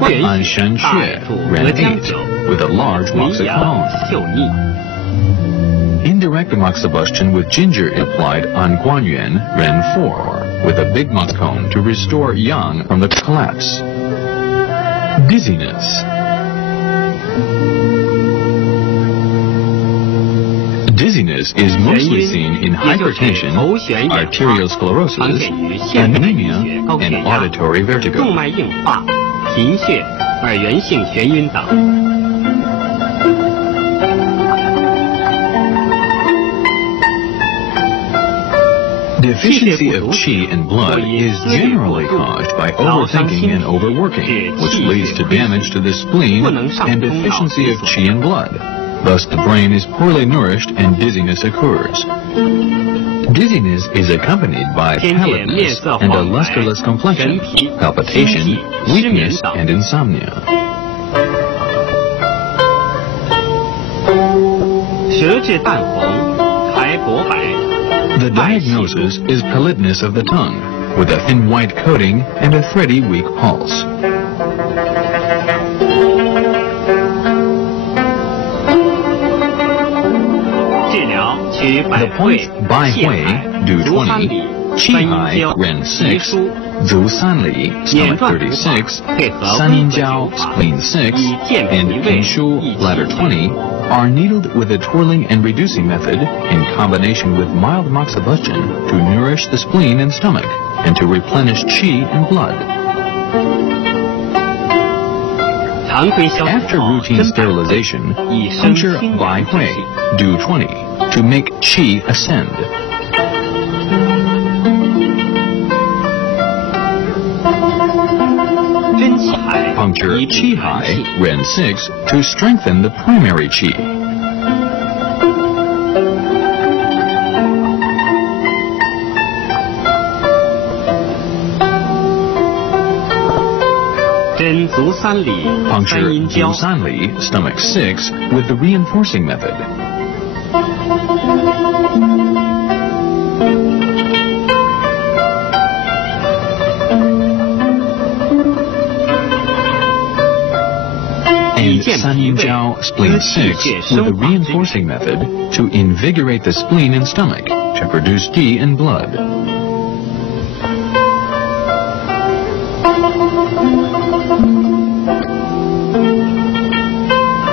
按神穴 Ren 8 with a large moxicone. Indirect moxibustion with ginger applied on Guanyuan Ren 4 with a big moxicone to restore yang from the collapse. Dizziness. Dizziness is mostly seen in hypertension, arteriosclerosis, anemia, and auditory vertigo. Deficiency of qi and blood is generally caused by overthinking and overworking, which leads to damage to the spleen and deficiency of qi and blood. Thus, the brain is poorly nourished and dizziness occurs. Dizziness is accompanied by pallidness and a lusterless complexion, palpitation, weakness, and insomnia. The diagnosis is pallidness of the tongue, with a thin white coating and a thready, weak pulse. The points Bai Hui, Du 20, Qi Hai, Ren 6, Zhu Sanli, Stomach 36, San Yin Jiao, Spleen 6, and Yin Shu, Bladder 20, are needled with a twirling and reducing method in combination with mild moxibustion to nourish the spleen and stomach and to replenish qi and blood. After routine sterilization, puncture Bai Hui, Du 20, to make qi ascend. Puncture Qi Hai, Ren 6, to strengthen the primary qi. Puncture Zhu Sanli, Stomach 6, with the reinforcing method. And San Yin Jiao, Spleen 6, with the reinforcing method to invigorate the spleen and stomach to produce qi and blood.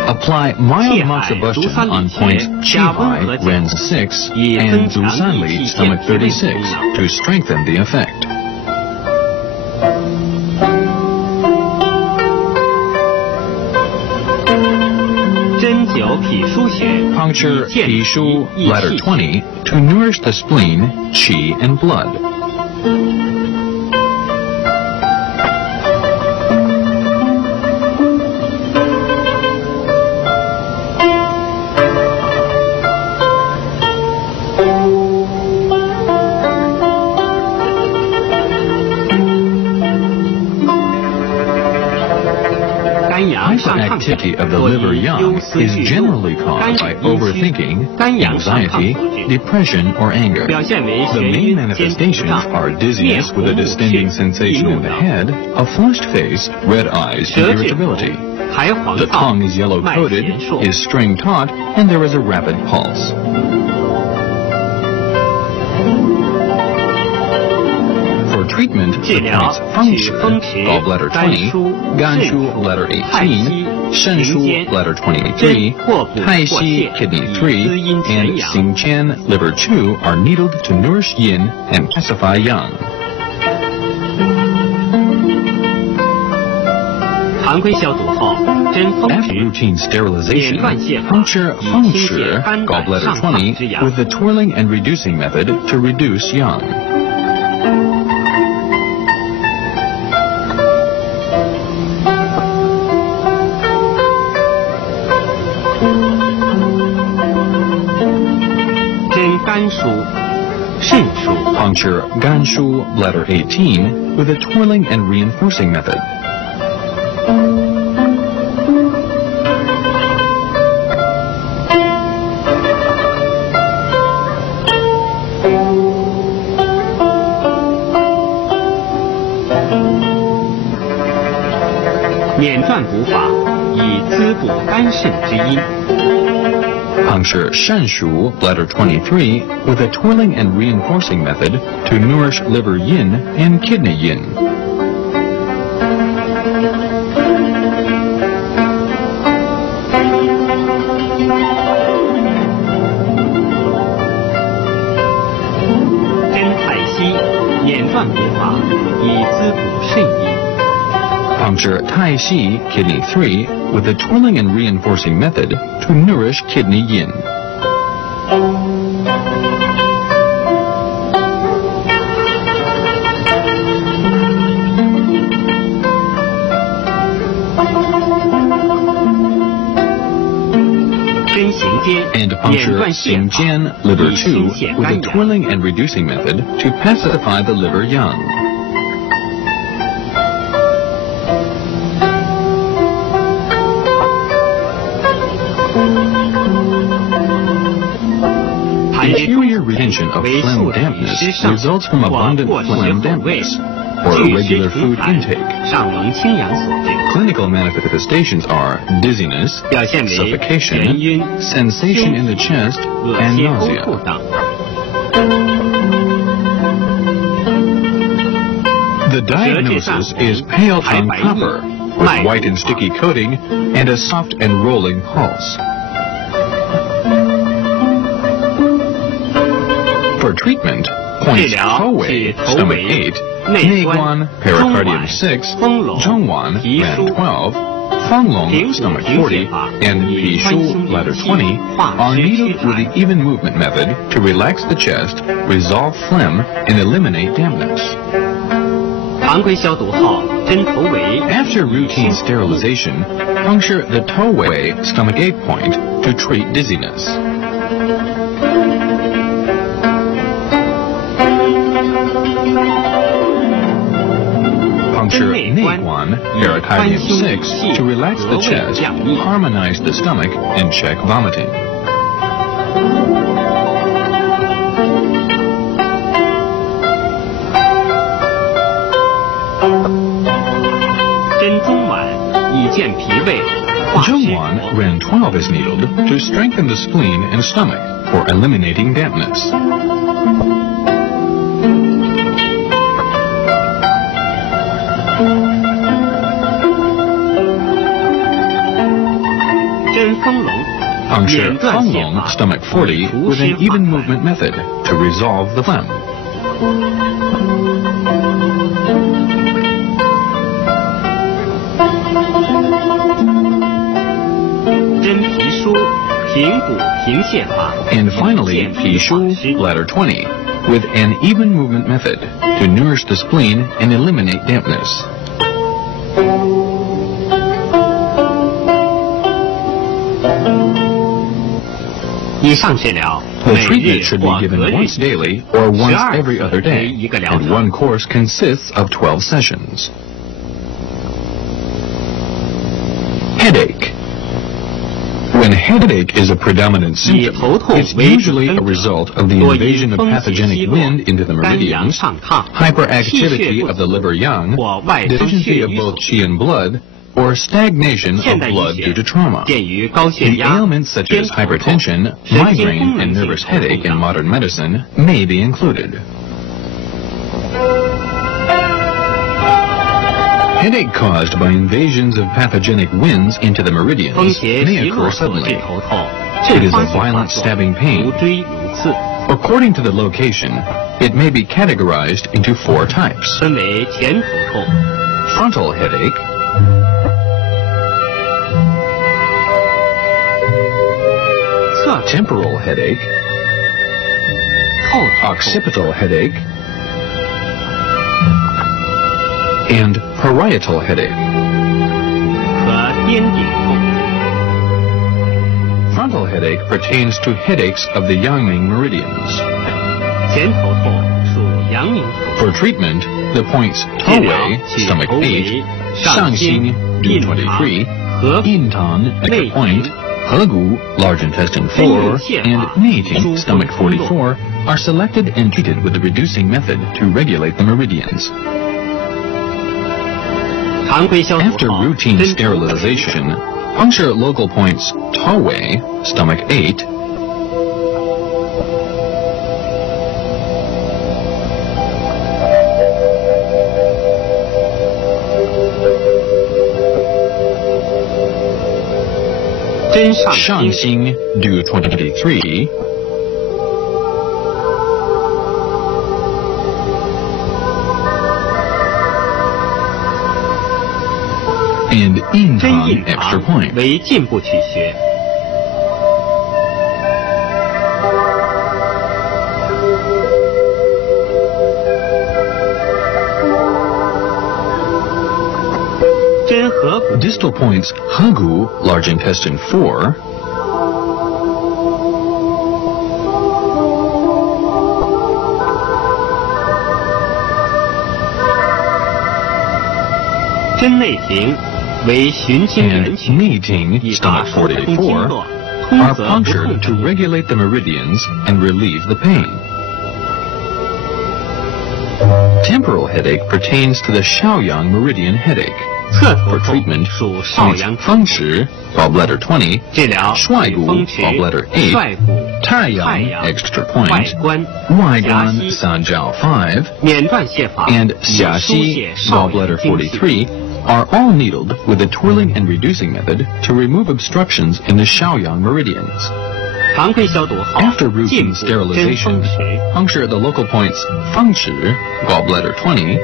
Apply mild moxibustion on points Qi Hai, Ren 6, and Zhu Sanli, Stomach 36, to strengthen the effect. Puncture Pi Shu, Bladder 20, to nourish the spleen, qi, and blood. Hyperactivity of the liver yang is generally caused by overthinking, anxiety, depression, or anger. The main manifestations are dizziness with a distending sensation in the head, a flushed face, red eyes, and irritability. The tongue is yellow-coated, is string-taut, and there is a rapid pulse. Treatment, the points Fengshu, Gallbladder 20, Ganshu, Bladder 18, Shenshu, Bladder 23, Taixi, Kidney 3, and Xingqian, Liver 2, are needled to nourish yin and pacify yang. After routine sterilization, puncture Fengshu, Gallbladder 20, with the twirling and reducing method to reduce yang. Puncture Ganshu, Bladder 18, with a twirling and reinforcing method. 捻转补法以滋补肝肾之阴。 Puncture 善数 bladder 23 with a twirling and reinforcing method to nourish liver yin and kidney yin. 捻转补法以滋补肾阴。 Puncture Tai Xi kidney 3 with a twirling and reinforcing method to nourish kidney yin. 针行间 And puncture Xingjian liver 2 with a twirling and reducing method to pacify the liver yang. 排列 Inferior retention of phlegm dampness results from abundant phlegm dampness or irregular food intake. 上蒙清阳所致。 Clinical manifestations are dizziness, 表现为眩 suffocation, 晕、 sensation in the chest, 恶 and 心、呕 nausea. 吐等。 The diagnosis is pale tongue copper with white and sticky coating and a soft and rolling pulse. For treatment, points Towei, stomach 8, Neiguan, pericardium 6, Zhongwan, ran 12, Fanglong, stomach 40, and Pishu, bladder 20, are needled with the even movement method to relax the chest, resolve phlegm, and eliminate dampness. 常规消毒后，针头围。 After routine sterilization, puncture the Towei stomach 8 point to treat dizziness. Puncture Neiguan, pericardium 6 to relax the chest, harmonize the stomach, and check vomiting. 针中脘以健脾胃。化血 Zhongwan ran 12 is needled to strengthen the spleen and stomach for eliminating dampness. 针丰隆。 Puncture 捻转泻 Fanglong 法 stomach 40 with an even movement method to resolve the phlegm. 针皮舒平补平泻法。 And finally, Pishu, bladder 20, with an even movement method to nourish the spleen and eliminate dampness. 以上治疗 The 每日 treatment should be 或 given 隔日 once daily or once every other 为 day, 一个疗 and 程。 one course consists of 12 sessions. Headache. When headache is a predominant symptom, it's usually a result of the invasion of pathogenic wind into the meridians, hyperactivity of the liver yang, deficiency of both qi and blood, or stagnation of blood due to trauma. 鉴于高血 The 压、 ailments such as hypertension, migraine, and nervous headache in modern medicine may be included. Headache caused by invasions of pathogenic winds into the 风 meridians 邪 may 袭 occur 落所致 suddenly. 头痛， It 阵 is 发 a 性发 violent 作， stabbing 如 pain. 锥如刺， According to the location, it may be categorized into 4 types: 分为前头痛、 frontal headache, 侧头、 temporal headache, 后头痛、 occipital headache, and parietal headache. 和颠顶痛。 Frontal headache pertains to headaches of the Yangming meridians. 前头痛属阳明头 For treatment, the points 治疗 Towei, 取 stomach 头 8, 围、上 Shangxing, 心、 D 印堂、 23, 合 Yintan, neck 内 point, 庭、 Hegu, large intestine 4, 分流泻法、 and Neiting, 疏风 stomach 通络 44, are selected and treated with the reducing method to regulate the meridians. 常 After routine sterilization, puncture local points toe, stomach 8, Shangxing do 23, and Yintang extra point. 为进步取学。真合谷 Distal points Hagu, large intestine 4,真内庭为循经 and 元曲， Neiting, 以达 stomach 疏通经 44, 络，通 are 则不痛 punctured to 症。 regulate the meridians and relieve the pain. Temporal headache pertains to the Shaoyang meridian headache. 侧头 For 痛 treatment, 属少 points 阳 Fengshi, gallbladder 20, 治疗 Shuai 风 Gu, 池、 gallbladder 8, 帅骨、 Taiyang, extra point, 外观、 Waiguan, 狭溪 Sanjiao 5, 免断泻法 and 以疏 Xiaxi, 泄少阳 gallbladder 经气。 43, are all needled with the twirling and reducing method to remove obstructions in the Shaoyang meridians. 常规消毒后， After 进 routine 补真 sterilization, 风池。 puncture the local points Fengshi, gallbladder 20,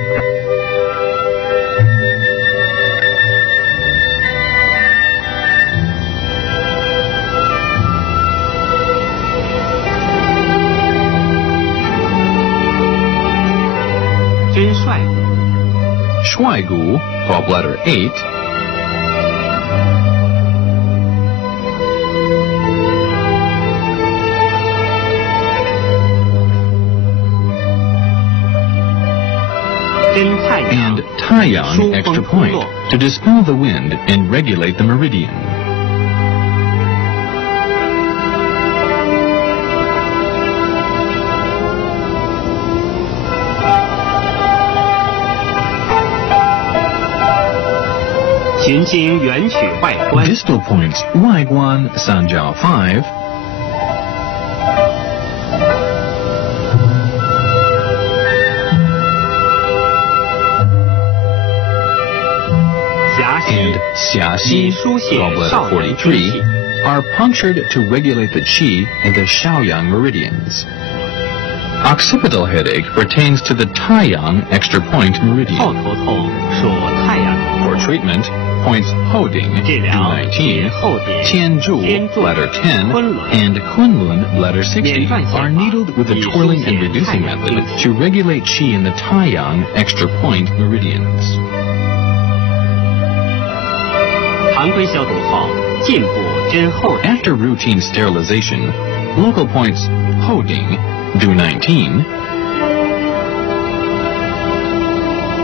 真帅骨 Shuai Gu, gallbladder 8,真太阳 and Taiyang, 疏 extra 风通 point, 络。 to dispel the wind and regulate the meridian.《循经元曲外观》 Distal points Waiguan, Sanjiao 5, 狭溪 and Xiaxi, 以疏泄 gallbladder 少阳经 43, 气。 are punctured to regulate the qi in the Shaoyang meridians. Occipital headache pertains to the Taiyang extra point 后 meridian. 头痛属太阳。 For treatment, points Hoding, 治疗 19, 后顶、 Tianzhu, 天柱、 bladder 10, 昆仑 and Kunlun, bladder 60, 免断泻法 are needled with the 以疏 twirling 泄 and reducing 太阳 method 经气。 to regulate qi in the Taiyang extra point meridians. 常规消毒后，进补真后顶。 After routine sterilization, local points Hoding, do 19,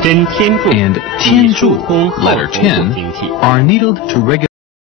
真天柱 and 以疏 Tianzhu, 通后 letter 头部 10, 经气。 are needled to regulate